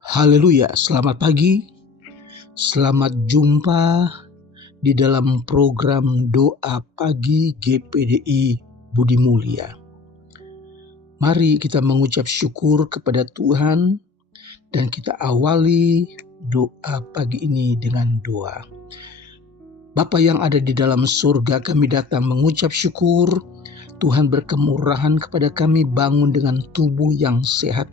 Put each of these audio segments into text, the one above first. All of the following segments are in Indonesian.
Haleluya, selamat pagi, selamat jumpa di dalam program Doa Pagi GPDI Budi Mulia. Mari kita mengucap syukur kepada Tuhan dan kita awali doa pagi ini dengan doa. Bapa yang ada di dalam surga, kami datang mengucap syukur. Tuhan berkemurahan kepada kami, bangun dengan tubuh yang sehat.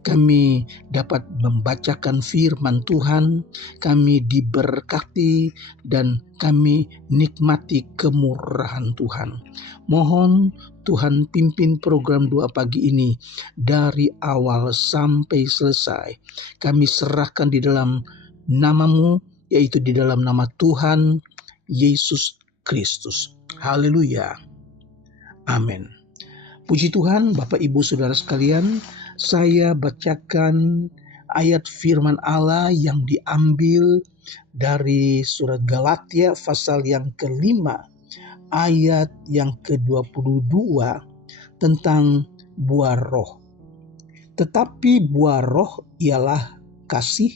Kami dapat membacakan firman Tuhan, kami diberkati dan kami nikmati kemurahan Tuhan. Mohon Tuhan pimpin program doa pagi ini dari awal sampai selesai. Kami serahkan di dalam nama-Mu, yaitu di dalam nama Tuhan Yesus Kristus. Haleluya. Amin. Puji Tuhan, Bapak Ibu Saudara sekalian, saya bacakan ayat firman Allah yang diambil dari surat Galatia pasal yang kelima, ayat yang ke-22 tentang buah roh. Tetapi buah roh ialah kasih,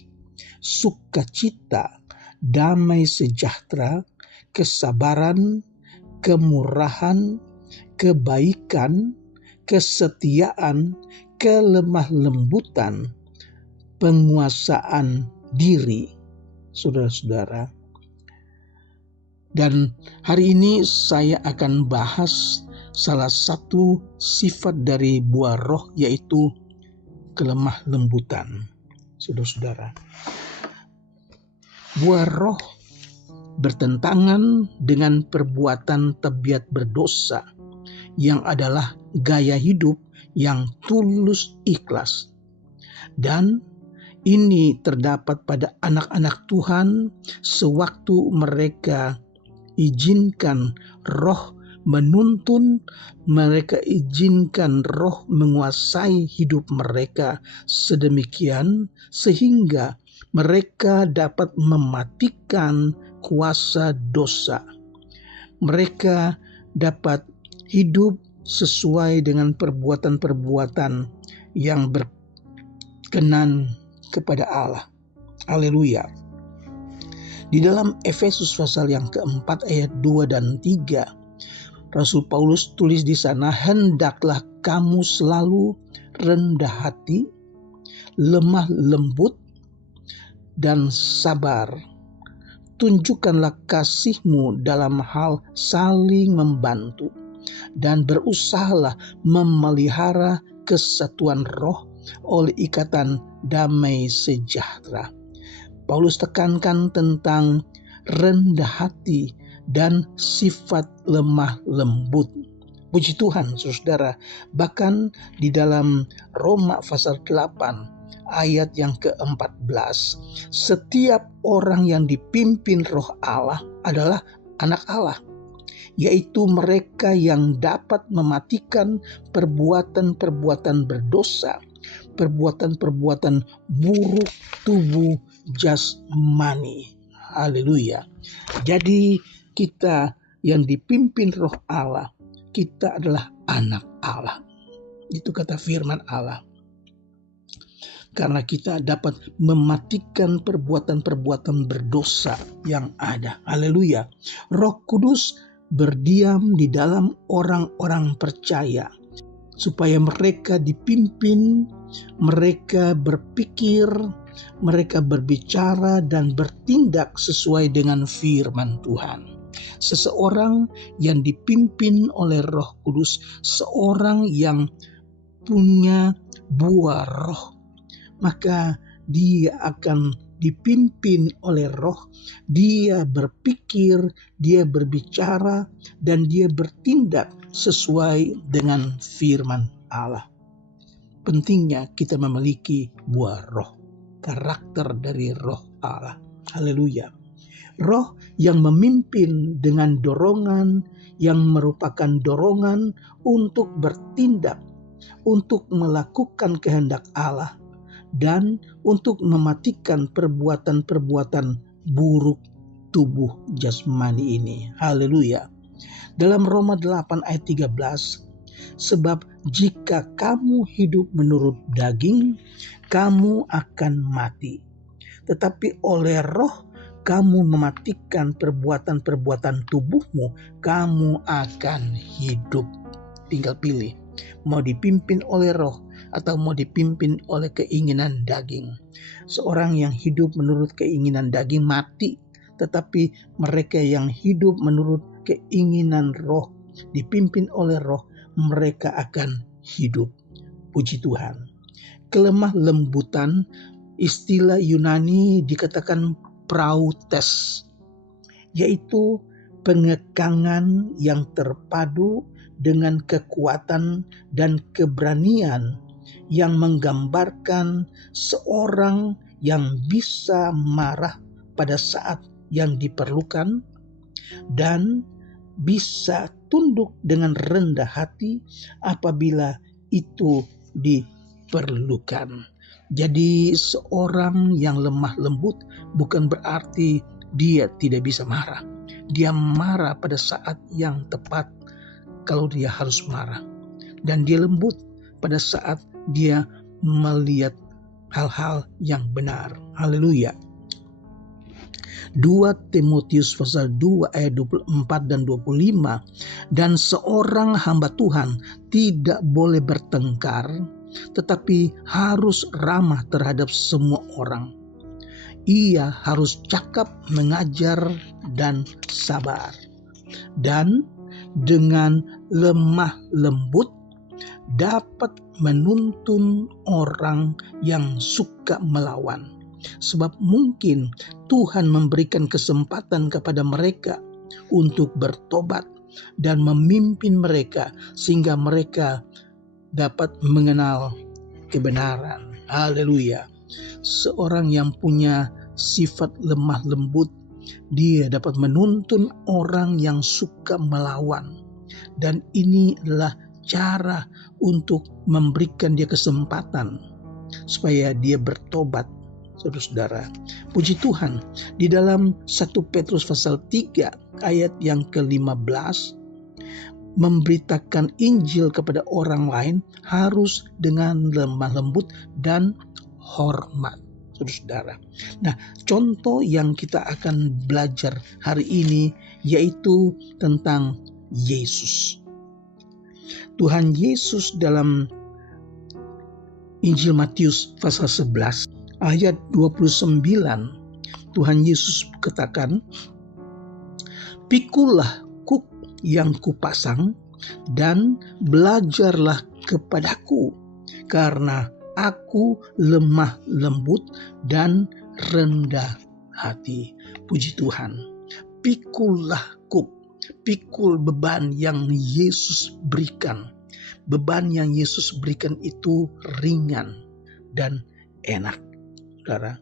sukacita, damai sejahtera, kesabaran, kemurahan, kebaikan, kesetiaan, kelemah lembutan, penguasaan diri, saudara-saudara. Dan hari ini saya akan bahas salah satu sifat dari buah roh, yaitu kelemah lembutan, saudara-saudara. Buah roh bertentangan dengan perbuatan tabiat berdosa yang adalah gaya hidup yang tulus ikhlas. Dan ini terdapat pada anak-anak Tuhan sewaktu mereka izinkan roh menuntun, mereka izinkan roh menguasai hidup mereka sedemikian sehingga mereka dapat mematikan kuasa dosa. Mereka dapat hidup sesuai dengan perbuatan-perbuatan yang berkenan kepada Allah. Haleluya. Di dalam Efesus pasal yang keempat ayat 2 dan 3, Rasul Paulus tulis di sana, hendaklah kamu selalu rendah hati, lemah lembut, dan sabar. Tunjukkanlah kasihmu dalam hal saling membantu, dan berusahalah memelihara kesatuan roh oleh ikatan damai sejahtera. Paulus tekankan tentang rendah hati dan sifat lemah lembut. Puji Tuhan, saudara, bahkan di dalam Roma pasal 8 ayat yang ke-14, setiap orang yang dipimpin roh Allah adalah anak Allah, yaitu mereka yang dapat mematikan perbuatan-perbuatan berdosa, perbuatan-perbuatan buruk tubuh jasmani. Haleluya. Jadi kita yang dipimpin roh Allah, kita adalah anak Allah. Itu kata firman Allah. Karena kita dapat mematikan perbuatan-perbuatan berdosa yang ada. Haleluya. Roh Kudus berdiam di dalam orang-orang percaya, supaya mereka dipimpin, mereka berpikir, mereka berbicara dan bertindak sesuai dengan firman Tuhan. Seseorang yang dipimpin oleh Roh Kudus, seorang yang punya buah roh, maka dia akan dipimpin oleh roh, dia berpikir, dia berbicara, dan dia bertindak sesuai dengan firman Allah. Pentingnya kita memiliki buah roh, karakter dari roh Allah. Haleluya. Roh yang memimpin dengan dorongan yang merupakan dorongan untuk bertindak, untuk melakukan kehendak Allah, dan untuk mematikan perbuatan-perbuatan buruk tubuh jasmani ini. Haleluya. Dalam Roma 8 ayat 13, sebab jika kamu hidup menurut daging, kamu akan mati. Tetapi oleh Roh kamu mematikan perbuatan-perbuatan tubuhmu, kamu akan hidup. Tinggal pilih, mau dipimpin oleh Roh atau mau dipimpin oleh keinginan daging. Seorang yang hidup menurut keinginan daging mati, tetapi mereka yang hidup menurut keinginan Roh, dipimpin oleh Roh, mereka akan hidup. Puji Tuhan. Kelemah lembutan, istilah Yunani dikatakan prautes, yaitu pengekangan yang terpadu dengan kekuatan dan keberanian yang menggambarkan seorang yang bisa marah pada saat yang diperlukan dan bisa tunduk dengan rendah hati apabila itu diperlukan. Jadi seorang yang lemah lembut bukan berarti dia tidak bisa marah. Dia marah pada saat yang tepat kalau dia harus marah. Dan dia lembut pada saat dia melihat hal-hal yang benar. Haleluya. 2 Timotius pasal 2 ayat 24 dan 25. Dan seorang hamba Tuhan tidak boleh bertengkar, tetapi harus ramah terhadap semua orang. Ia harus cakap, mengajar, dan sabar. Dan dengan lemah lembut dapat menuntun orang yang suka melawan. Sebab mungkin Tuhan memberikan kesempatan kepada mereka untuk bertobat dan memimpin mereka sehingga mereka dapat mengenal kebenaran. Haleluya. Seorang yang punya sifat lemah lembut, dia dapat menuntun orang yang suka melawan. Dan ini adalah cara untuk memberikan dia kesempatan supaya dia bertobat. Saudara-saudara, puji Tuhan, di dalam 1 Petrus pasal 3 ayat yang ke-15, memberitakan Injil kepada orang lain harus dengan lemah lembut dan hormat. Saudara-saudara. Nah, contoh yang kita akan belajar hari ini yaitu tentang Yesus. Tuhan Yesus dalam Injil Matius pasal 11 ayat 29, Tuhan Yesus katakan, "Pikulah kuk yang kupasang dan belajarlah kepadaku, karena aku lemah lembut dan rendah hati." Puji Tuhan. Pikulah kuk, pikul beban yang Yesus berikan. Beban yang Yesus berikan itu ringan dan enak, saudara.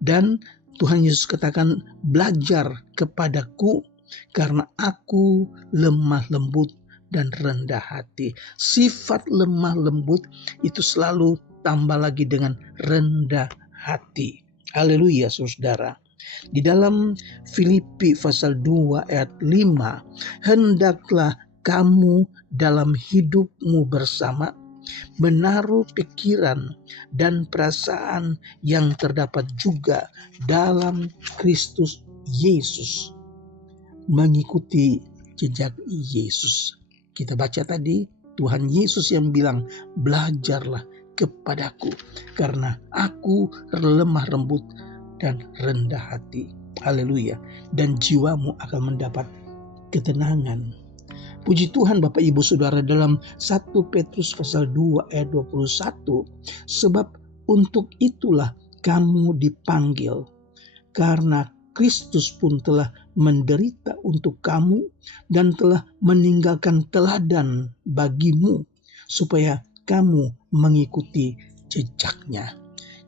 Dan Tuhan Yesus katakan, belajar kepadaku karena aku lemah lembut dan rendah hati. Sifat lemah lembut itu selalu tambah lagi dengan rendah hati. Haleluya, saudara. Di dalam Filipi pasal 2 ayat 5, hendaklah kamu dalam hidupmu bersama menaruh pikiran dan perasaan yang terdapat juga dalam Kristus Yesus, mengikuti jejak Yesus. Kita baca tadi, Tuhan Yesus yang bilang, belajarlah kepadaku karena aku lemah lembut dan rendah hati. Haleluya. Dan jiwamu akan mendapat ketenangan. Puji Tuhan Bapak Ibu Saudara, dalam 1 Petrus pasal 2 ayat 21, sebab untuk itulah kamu dipanggil, karena Kristus pun telah menderita untuk kamu dan telah meninggalkan teladan bagimu, supaya kamu mengikuti jejaknya.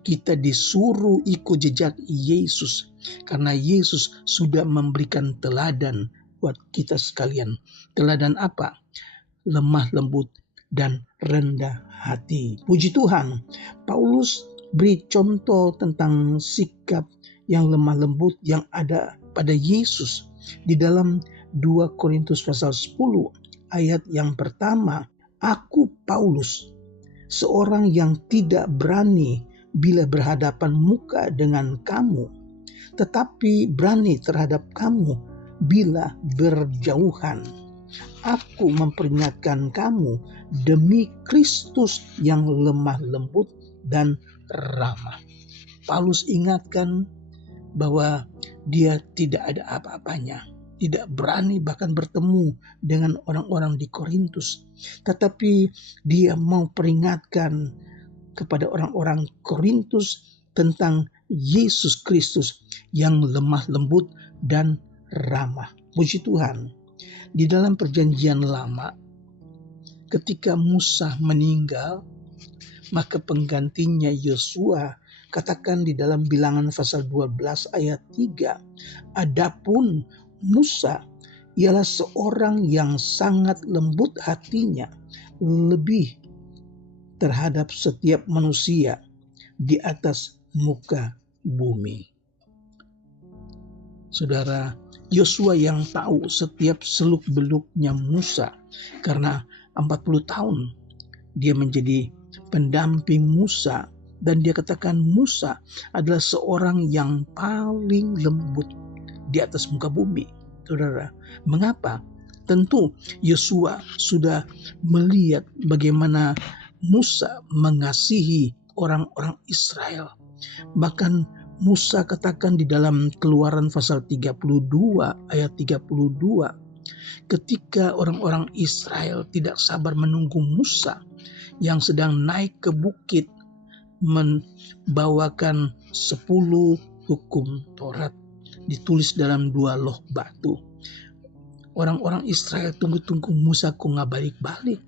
Kita disuruh ikut jejak Yesus, karena Yesus sudah memberikan teladan buat kita sekalian. Teladan apa? Lemah lembut dan rendah hati. Puji Tuhan. Paulus beri contoh tentang sikap yang lemah lembut yang ada pada Yesus di dalam 2 Korintus pasal 10 ayat yang pertama. Aku Paulus, seorang yang tidak berani bila berhadapan muka dengan kamu, tetapi berani terhadap kamu bila berjauhan. Aku memperingatkan kamu demi Kristus yang lemah lembut dan ramah. Paulus ingatkan bahwa dia tidak ada apa-apanya, tidak berani bahkan bertemu dengan orang-orang di Korintus. Tetapi dia mau peringatkan kepada orang-orang Korintus tentang Yesus Kristus yang lemah lembut dan ramah. Puji Tuhan, di dalam perjanjian lama, ketika Musa meninggal, maka penggantinya Yosua, katakan di dalam Bilangan pasal 12 ayat 3, adapun Musa ialah seorang yang sangat lembut hatinya, lebih terhadap setiap manusia di atas muka bumi. Saudara, Yosua yang tahu setiap seluk-beluknya Musa, karena 40 tahun dia menjadi pendamping Musa, dan dia katakan Musa adalah seorang yang paling lembut di atas muka bumi. Saudara, mengapa? Tentu Yosua sudah melihat bagaimana Musa mengasihi orang-orang Israel. Bahkan Musa katakan di dalam Keluaran pasal 32 ayat 32, ketika orang-orang Israel tidak sabar menunggu Musa yang sedang naik ke bukit membawakan 10 hukum Taurat ditulis dalam 2 loh batu. Orang-orang Israel tunggu-tunggu Musa kok nggak balik-balik.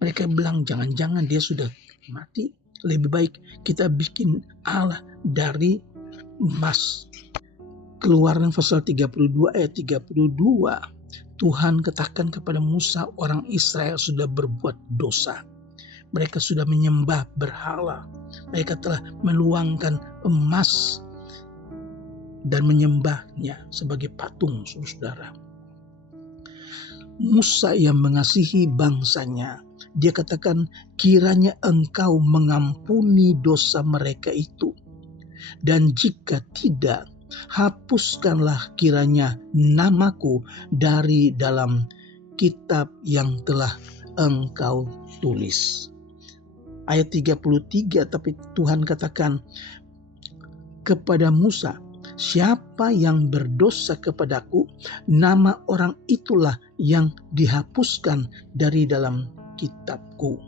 Mereka bilang jangan-jangan dia sudah mati. Lebih baik kita bikin Allah dari emas. Keluaran pasal 32 ayat 32. Tuhan katakan kepada Musa, orang Israel sudah berbuat dosa. Mereka sudah menyembah berhala. Mereka telah meluangkan emas dan menyembahnya sebagai patung, saudara. Musa yang mengasihi bangsanya, dia katakan, kiranya engkau mengampuni dosa mereka itu. Dan jika tidak, hapuskanlah kiranya namaku dari dalam kitab yang telah engkau tulis. Ayat 33, tapi Tuhan katakan kepada Musa, siapa yang berdosa kepadaku, nama orang itulah yang dihapuskan dari dalam kitabku.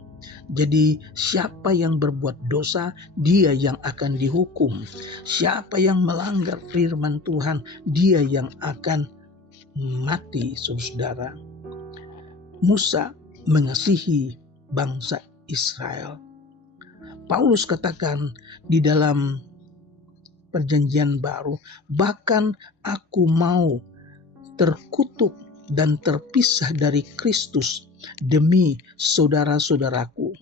Jadi siapa yang berbuat dosa, dia yang akan dihukum. Siapa yang melanggar firman Tuhan, dia yang akan mati, saudara. Musa mengasihi bangsa Israel. Paulus katakan di dalam perjanjian baru, bahkan aku mau terkutuk dan terpisah dari Kristus demi saudara-saudaraku,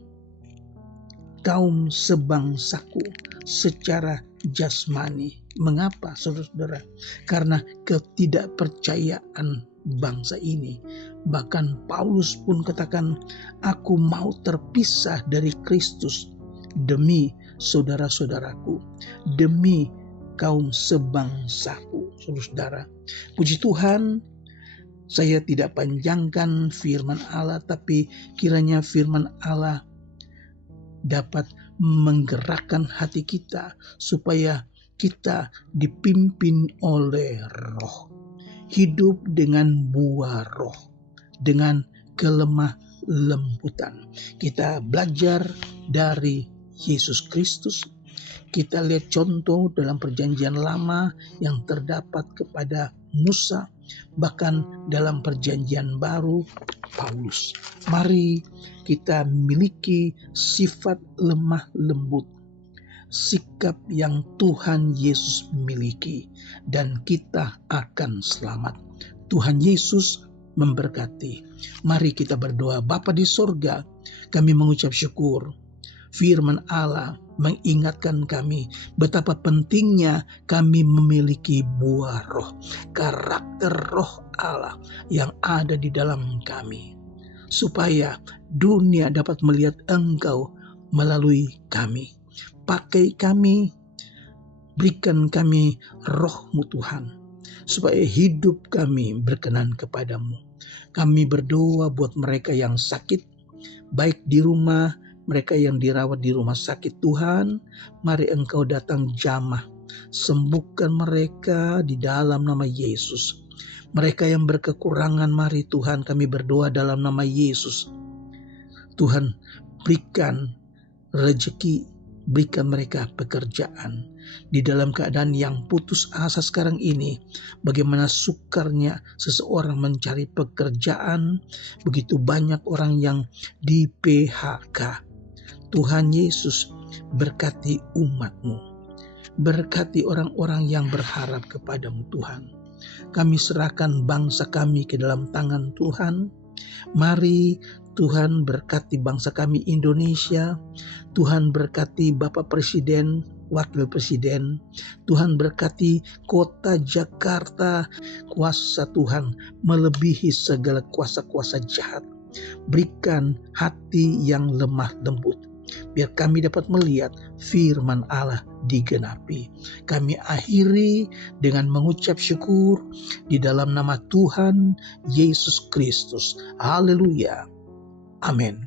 kaum sebangsaku secara jasmani. Mengapa, saudara? Karena ketidakpercayaan bangsa ini. Bahkan Paulus pun katakan, aku mau terpisah dari Kristus demi saudara-saudaraku, demi kaum sebangsaku, saudara. Puji Tuhan, saya tidak panjangkan firman Allah, tapi kiranya firman Allah dapat menggerakkan hati kita supaya kita dipimpin oleh Roh, hidup dengan buah Roh, dengan kelemah lembutan. Kita belajar dari Yesus Kristus. Kita lihat contoh dalam perjanjian lama yang terdapat kepada Musa, bahkan dalam perjanjian baru Paulus. Mari kita miliki sifat lemah lembut, sikap yang Tuhan Yesus miliki, dan kita akan selamat. Tuhan Yesus memberkati. Mari kita berdoa. Bapa di sorga, kami mengucap syukur. Firman Allah mengingatkan kami betapa pentingnya kami memiliki buah Roh, karakter Roh Allah yang ada di dalam kami, supaya dunia dapat melihat Engkau melalui kami. pakai kami, berikan kami roh-Mu Tuhan, supaya hidup kami berkenan kepadamu. Kami berdoa buat mereka yang sakit, baik di rumah, mereka yang dirawat di rumah sakit. Tuhan, mari Engkau datang jamah, sembuhkan mereka di dalam nama Yesus. Mereka yang berkekurangan, mari Tuhan kami berdoa dalam nama Yesus. Tuhan, berikan rezeki, berikan mereka pekerjaan. Di dalam keadaan yang putus asa sekarang ini, bagaimana sukarnya seseorang mencari pekerjaan, begitu banyak orang yang di PHK. Tuhan Yesus, berkati umat-Mu, berkati orang-orang yang berharap kepadamu Tuhan. Kami serahkan bangsa kami ke dalam tangan Tuhan. Mari Tuhan berkati bangsa kami Indonesia. Tuhan berkati Bapak Presiden, Wakil Presiden. Tuhan berkati kota Jakarta. Kuasa Tuhan melebihi segala kuasa-kuasa jahat. Berikan hati yang lemah lembut, biar kami dapat melihat firman Allah digenapi. Kami akhiri dengan mengucap syukur di dalam nama Tuhan Yesus Kristus. Haleluya. Amin.